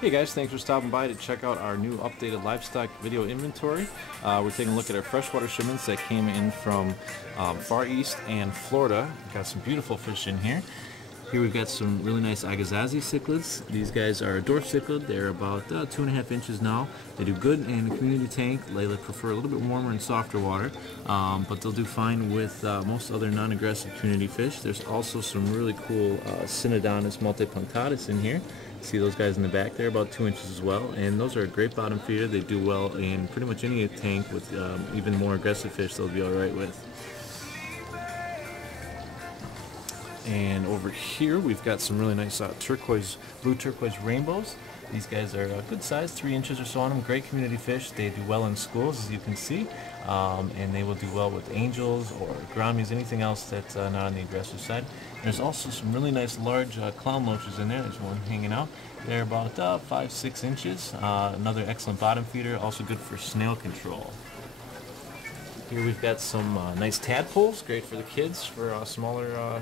Hey guys, thanks for stopping by to check out our new updated livestock video inventory. We're taking a look at our freshwater shipments that came in from Far East and Florida. We've got some beautiful fish in here. Here we've got some really nice Agazazi cichlids. These guys are a dwarf cichlid. They're about 2.5 inches now. They do good in a community tank. They prefer a little bit warmer and softer water, but they'll do fine with most other non-aggressive community fish. There's also some really cool Synodontis multipunctatus in here. See those guys in the back there, about 2 inches as well, and those are a great bottom feeder. They do well in pretty much any tank with even more aggressive fish they'll be alright with. And over here we've got some really nice blue turquoise rainbows. These guys are a good size, 3 inches or so on them. Great community fish. They do well in schools, as you can see, and they will do well with angels or gouramis, anything else that's not on the aggressive side. There's also some really nice large clown loaches in there. There's one hanging out. They're about 5-6 inches. Another excellent bottom feeder, also good for snail control. Here we've got some nice tadpoles, great for the kids, for smaller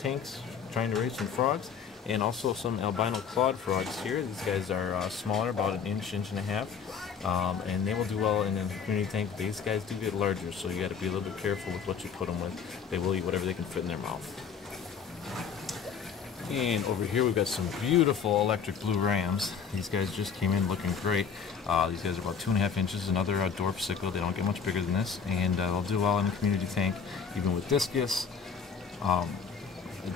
tanks trying to raise some frogs, and also some albino clawed frogs here. These guys are smaller, about an inch and a half, and they will do well in a community tank. These guys do get larger, so you got to be a little bit careful with what you put them with. They will eat whatever they can fit in their mouth. And over here we've got some beautiful electric blue rams. These guys just came in looking great. These guys are about 2.5 inches, another dwarf cichlid. They don't get much bigger than this, and they'll do well in a community tank, even with discus.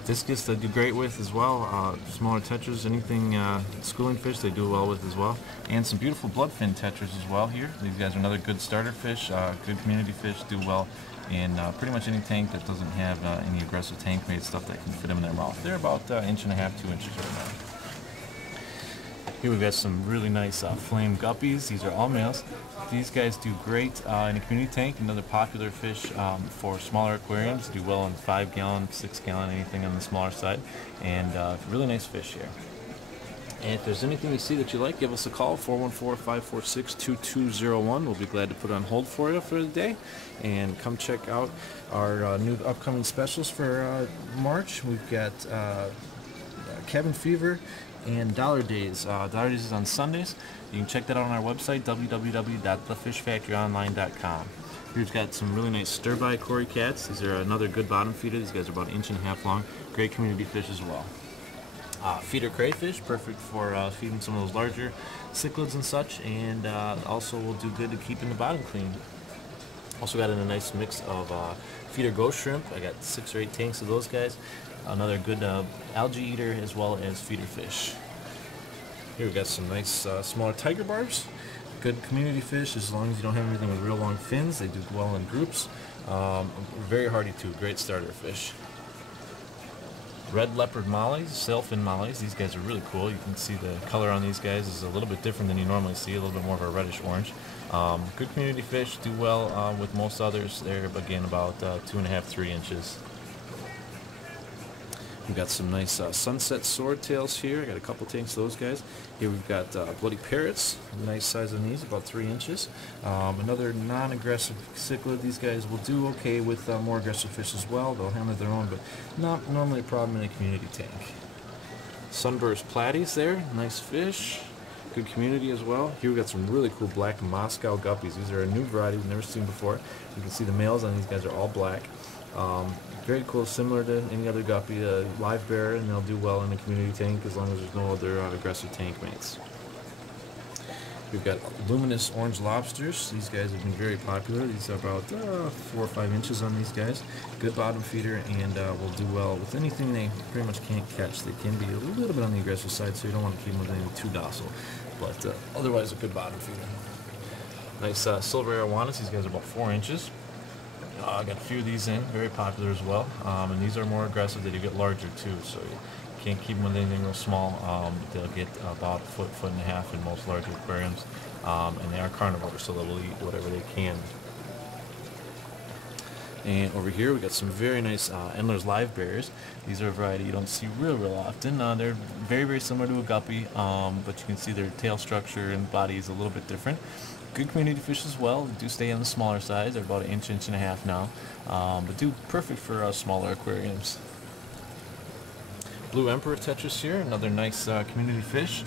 Discus they do great with as well. Smaller tetras, anything schooling fish they do well with as well. And some beautiful bloodfin tetras as well here. These guys are another good starter fish, good community fish, do well in pretty much any tank that doesn't have any aggressive tank made stuff that can fit them in their mouth. They're about 1.5 inches, 2 inches right now. Here we've got some really nice flame guppies. These are all males. These guys do great in a community tank. Another popular fish for smaller aquariums. Do well in 5-gallon, 6-gallon, anything on the smaller side. And really nice fish here. And if there's anything you see that you like, give us a call, 414-546-2201. We'll be glad to put it on hold for you for the day. And come check out our new upcoming specials for March. We've got cabin fever and Dollar Days. Dollar Days is on Sundays. You can check that out on our website, www.thefishfactoryonline.com. We've got some really nice stir-by Cory cats. These are another good bottom feeder. These guys are about 1.5 inches long. Great community fish as well. Feeder crayfish, perfect for feeding some of those larger cichlids and such, and also will do good to keeping the bottom clean. Also got in a nice mix of feeder ghost shrimp. I got 6 or 8 tanks of those guys. Another good algae eater as well as feeder fish. Here we've got some nice smaller tiger barbs. Good community fish as long as you don't have anything with real long fins. They do well in groups. Very hardy too, great starter fish. Red leopard mollies, sailfin mollies. These guys are really cool. You can see the color on these guys is a little bit different than you normally see, a little bit more of a reddish orange. Good community fish, do well with most others. They're again about 2.5, 3 inches. We've got some nice sunset swordtails here. I got a couple tanks of those guys. Here we've got bloody parrots, nice size on these, about 3 inches. Another non-aggressive cichlid. These guys will do okay with more aggressive fish as well. They'll handle their own, but not normally a problem in a community tank. Sunburst platies there, nice fish. Good community as well. Here we've got some really cool black Moscow guppies. These are a new variety we've never seen before. You can see the males on these guys are all black. Very cool, similar to any other guppy, live bearer, and they'll do well in a community tank as long as there's no other aggressive tank mates. We've got luminous orange lobsters. These guys have been very popular. These are about 4 or 5 inches on these guys. Good bottom feeder, and will do well with anything they pretty much can't catch. They can be a little bit on the aggressive side, so you don't want to keep them with anything too docile, but otherwise a good bottom feeder. Nice silver arowanas. These guys are about 4 inches. I got a few of these in, very popular as well, and these are more aggressive. They do get larger too, so you can't keep them with anything real small. They'll get about a foot, 1.5 feet in most larger aquariums, and they are carnivores, so they will eat whatever they can. And over here we got some very nice Endler's live bears. These are a variety you don't see real often. They're very similar to a guppy, but you can see their tail structure and body is a little bit different. Good community fish as well. They do stay on the smaller side. They're about 1.5 inches now, but do perfect for smaller aquariums. Blue Emperor tetras here, another nice community fish.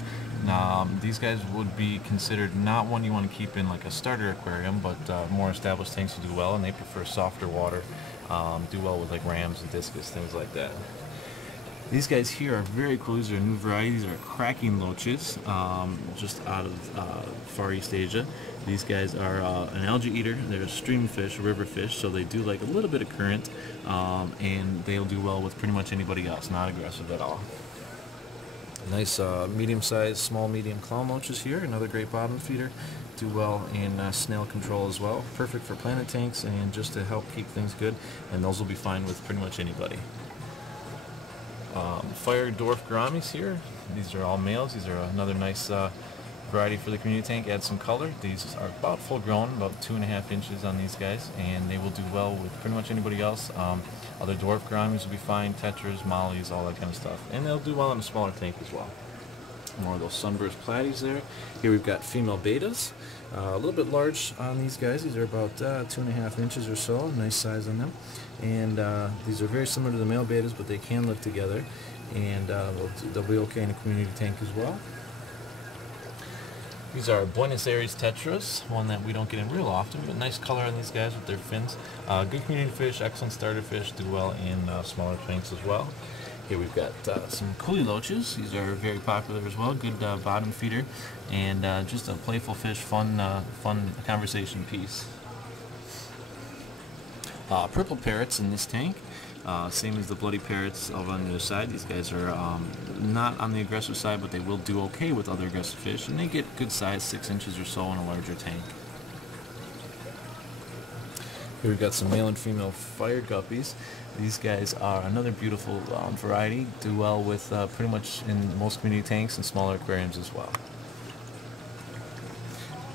These guys would be considered not one you want to keep in like a starter aquarium, but more established tanks will do well, and they prefer softer water, do well with like rams and discus, things like that. These guys here are very cool. These are a new variety. These are cracking loaches, just out of Far East Asia. These guys are an algae eater. They're a stream fish, river fish, so they do like a little bit of current, and they'll do well with pretty much anybody else, not aggressive at all. Nice medium-sized, small, medium clown loaches here. Another great bottom feeder. Do well in snail control as well. Perfect for planet tanks and just to help keep things good, and those will be fine with pretty much anybody. Fire dwarf gouramis here. These are all males. These are another nice variety for the community tank. Add some color. These are about full grown, about 2.5 inches on these guys, and they will do well with pretty much anybody else. Other dwarf gouramis will be fine, tetras, mollies, all that kind of stuff, and they'll do well in a smaller tank as well. More of those sunburst platies there. Here we've got female betas. A little bit large on these guys. These are about 2.5 inches or so. Nice size on them. And these are very similar to the male betas, but they can live together. And they'll be okay in a community tank as well. These are Buenos Aires tetras, one that we don't get in real often, but nice color on these guys with their fins. Good community fish, excellent starter fish, do well in smaller tanks as well. Here we've got some coolie loaches. These are very popular as well. Good bottom feeder, and just a playful fish, fun conversation piece. Purple parrots in this tank. Same as the bloody parrots over on the other side. These guys are not on the aggressive side, but they will do okay with other aggressive fish, and they get good size, 6 inches or so in a larger tank. Here we've got some male and female fire guppies. These guys are another beautiful variety. Do well with pretty much in most community tanks and smaller aquariums as well.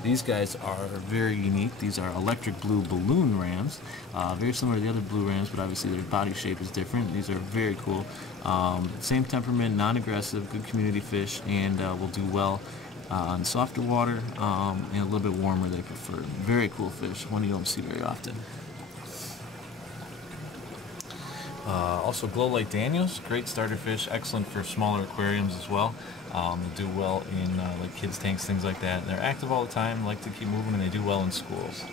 These guys are very unique. These are electric blue balloon rams. Very similar to the other blue rams, but obviously their body shape is different. These are very cool. Same temperament, non-aggressive, good community fish, and will do well on softer water and a little bit warmer they prefer. Very cool fish, one you don't see very often. Also glow light Daniels, great starter fish, excellent for smaller aquariums as well. They do well in like kids tanks, things like that. They're active all the time, like to keep moving, and they do well in schools.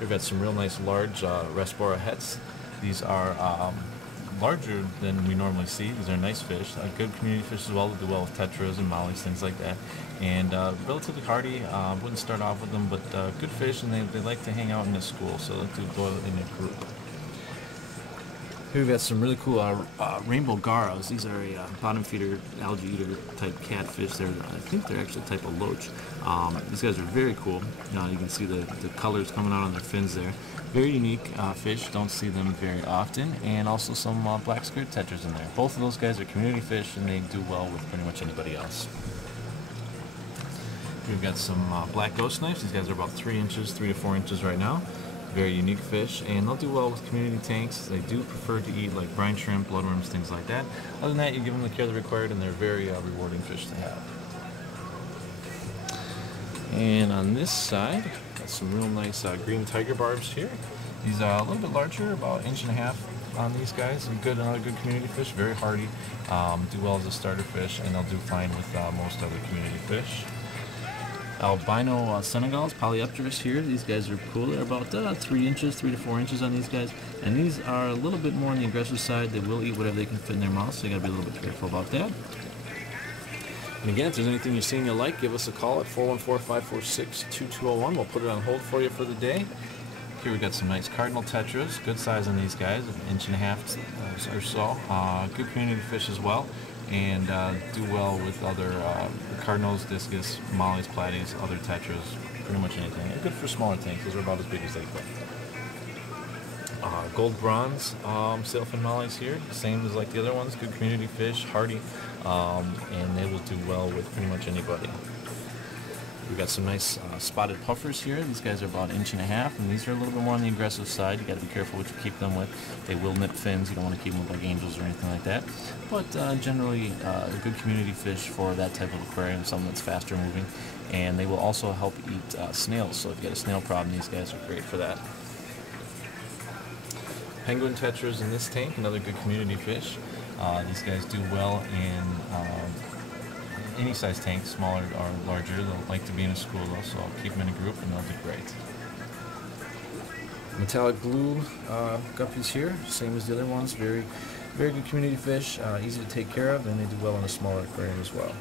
We've got some real nice large Respora hets. These are larger than we normally see. These are nice fish, good community fish as well. They do well with tetras and mollies, things like that. And relatively hardy. Wouldn't start off with them, but good fish, and they like to hang out in the school, so they do go in a group. Here we've got some really cool rainbow garos. These are a bottom feeder, algae eater type catfish. I think they're actually a type of loach. These guys are very cool. You can see the colors coming out on their fins there. Very unique fish. Don't see them very often. And also some black skirt tetras in there. Both of those guys are community fish, and they do well with pretty much anybody else. We've got some black ghost snipes. These guys are about 3 inches, 3 to 4 inches right now. Very unique fish, and they'll do well with community tanks. They do prefer to eat like brine shrimp, bloodworms, things like that. Other than that, you give them the care they're required, and they're very rewarding fish to have. And on this side, got some real nice green tiger barbs here. These are a little bit larger, about 1.5 inches on these guys. Another good community fish, very hardy. Do well as a starter fish, and they'll do fine with most other community fish. Albino Senegals, Polypterus here. These guys are cool. They're about 3 inches, 3 to 4 inches on these guys. And these are a little bit more on the aggressive side. They will eat whatever they can fit in their mouth, so you gotta be a little bit careful about that. And again, if there's anything you're seeing you like, give us a call at 414-546-2201. We'll put it on hold for you for the day. Here we've got some nice cardinal tetras. Good size on these guys, 1.5 inches or so. Good community fish as well. And do well with other cardinals, discus, mollies, platies, other tetras, pretty much anything. And good for smaller tanks. Those are about as big as they go. Gold bronze sailfin mollies here, same as like the other ones. Good community fish, hardy, and they will do well with pretty much anybody. We've got some nice spotted puffers here. These guys are about 1.5 inches, and these are a little bit more on the aggressive side. You got to be careful what you keep them with. They will nip fins. You don't want to keep them with like angels or anything like that. But generally, a good community fish for that type of aquarium, something that's faster moving. And they will also help eat snails. So if you got a snail problem, these guys are great for that. Penguin tetras in this tank, another good community fish. These guys do well in any size tank, smaller or larger. They'll like to be in a school though, so I'll keep them in a group and they'll do great. Metallic blue guppies here, same as the other ones. Very good community fish, easy to take care of, and they do well in a smaller aquarium as well.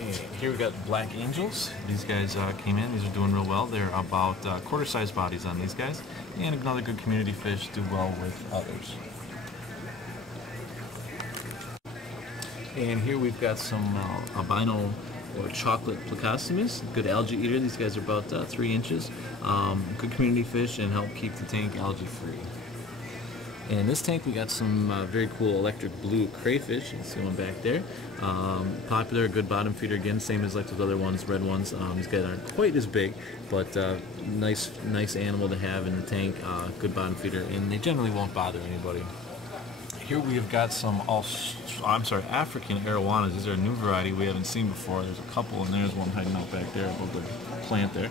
And here we got black angels. These guys came in. These are doing real well. They're about quarter-size bodies on these guys, and another good community fish. Do well with others. And here we've got some albino or chocolate plecostomus, good algae eater. These guys are about 3 inches. Good community fish and help keep the tank algae free. In this tank we got some very cool electric blue crayfish. You can see one back there. Popular, good bottom feeder again, same as like those other ones, red ones. These guys aren't quite as big, but nice animal to have in the tank. Good bottom feeder, and they generally won't bother anybody. Here we have got some African arowanas. These are a new variety we haven't seen before. There's a couple, and there's one hiding out back there above the plant there.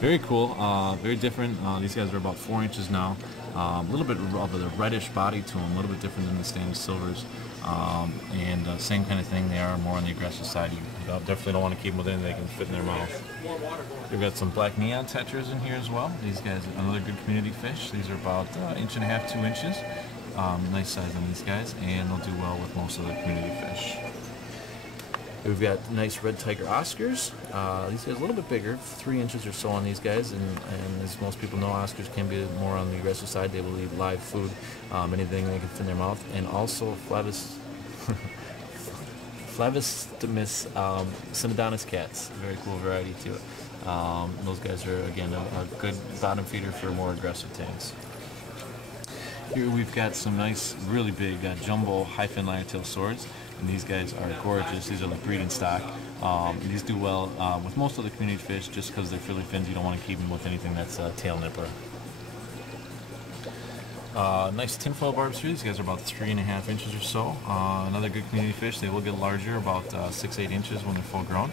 Very cool, very different. These guys are about 4 inches now. A little bit of a reddish body to them, a little bit different than the standard silvers. Same kind of thing, they are more on the aggressive side. You definitely don't want to keep them within, they can fit in their mouth. We've got some black neon tetras in here as well. These guys are another good community fish. These are about 1.5 inches, 2 inches. Nice size on these guys, and they'll do well with most of the community fish. We've got nice red tiger Oscars. These guys are a little bit bigger, 3 inches or so on these guys, and as most people know, Oscars can be more on the aggressive side. They will eat live food, anything they can fit in their mouth, and also Flavistomus Synodontis cats, very cool variety too. Those guys are again a good bottom feeder for more aggressive tanks. Here we've got some nice, really big jumbo high-fin liontail swords, and these guys are gorgeous. These are like breeding stock. These do well with most of the community fish just because they're frilly fins. You don't want to keep them with anything that's a tail nipper. Nice tinfoil barbs here. These guys are about 3.5 inches or so. Another good community fish. They will get larger, about 6-8 inches when they're full grown.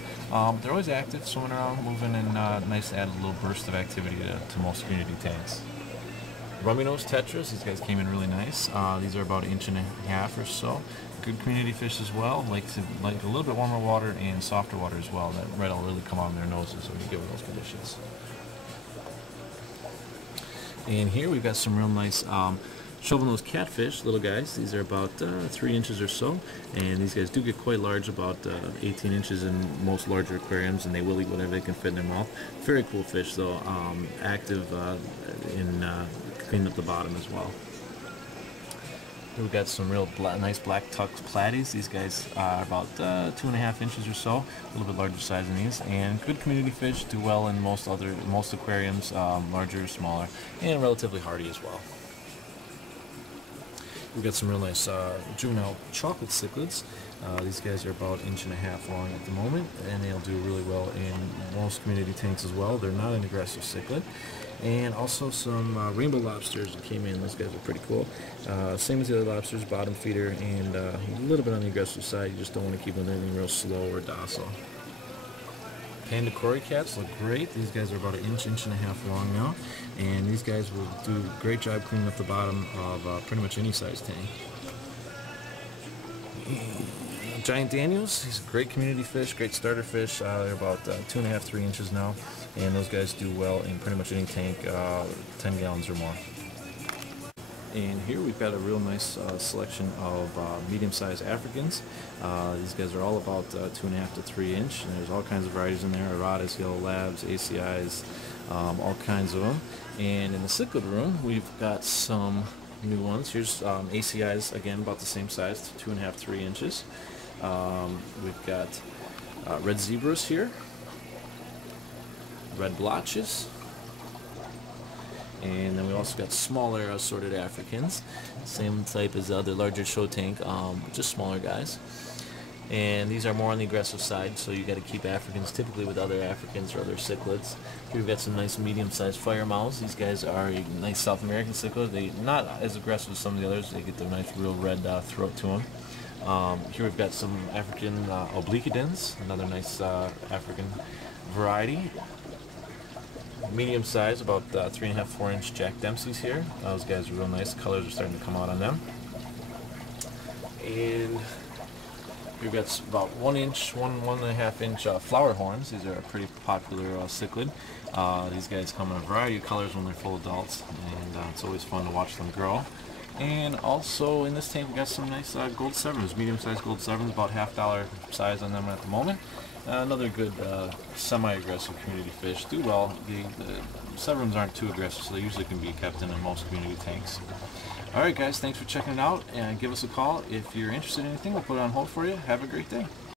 They're always active, swimming around, moving, and nice to add a little burst of activity to most community tanks. Rummy nose tetras, these guys came in really nice. These are about 1.5 inches or so. Good community fish as well. Like a little bit warmer water and softer water as well. That red will really come on their noses when you give them those conditions. And here we've got some real nice shovel-nosed catfish, little guys. These are about 3 inches or so, and these guys do get quite large, about 18 inches in most larger aquariums, and they will eat whatever they can fit in their mouth. Very cool fish though, active in cleaning up the bottom as well. Here we've got some real nice black tucked platies. These guys are about 2.5 inches or so, a little bit larger size than these, and good community fish, do well in most aquariums, larger or smaller, and relatively hardy as well. We've got some real nice juvenile chocolate cichlids. These guys are about 1.5 inches long at the moment, and they'll do really well in most community tanks as well. They're not an aggressive cichlid. And also some rainbow lobsters that came in. Those guys are pretty cool. Same as the other lobsters, bottom feeder, and a little bit on the aggressive side. You just don't want to keep them anything real slow or docile. Panda cory cats look great. These guys are about 1 inch, 1.5 inches long now, and these guys will do a great job cleaning up the bottom of pretty much any size tank. Giant Daniels, he's a great community fish, great starter fish. They're about 2.5, 3 inches now, and those guys do well in pretty much any tank, 10 gallons or more. And here we've got a real nice selection of medium-sized Africans. These guys are all about 2.5 to 3 inch, and there's all kinds of varieties in there: Aradas, Yellow Labs, ACIs, all kinds of them. And in the cichlid room, we've got some new ones. Here's ACIs, again, about the same size, 2.5, 3 inches. We've got red zebras here, red blotches, and then we also got smaller assorted Africans, same type as the other larger show tank, just smaller guys. And these are more on the aggressive side, so you got to keep Africans typically with other Africans or other cichlids. Here we've got some nice medium-sized fire mouths. These guys are a nice South American cichlid. They're not as aggressive as some of the others. They get the nice real red throat to them. Here we've got some African obliquidens, another nice African variety. Medium size, about 3.5, 4 inch Jack Dempsey's here. Those guys are real nice. Colors are starting to come out on them. And We've got about 1 inch, 1.5 inch flower horns. These are a pretty popular cichlid. These guys come in a variety of colors when they're full adults, and it's always fun to watch them grow. And also in this tank we got some nice gold sevens, medium-sized gold sevens, about $half size on them at the moment. Another good semi-aggressive community fish. Do well. The severums aren't too aggressive, so they usually can be kept in most community tanks. Alright guys, thanks for checking it out, and give us a call if you're interested in anything. We'll put it on hold for you. Have a great day.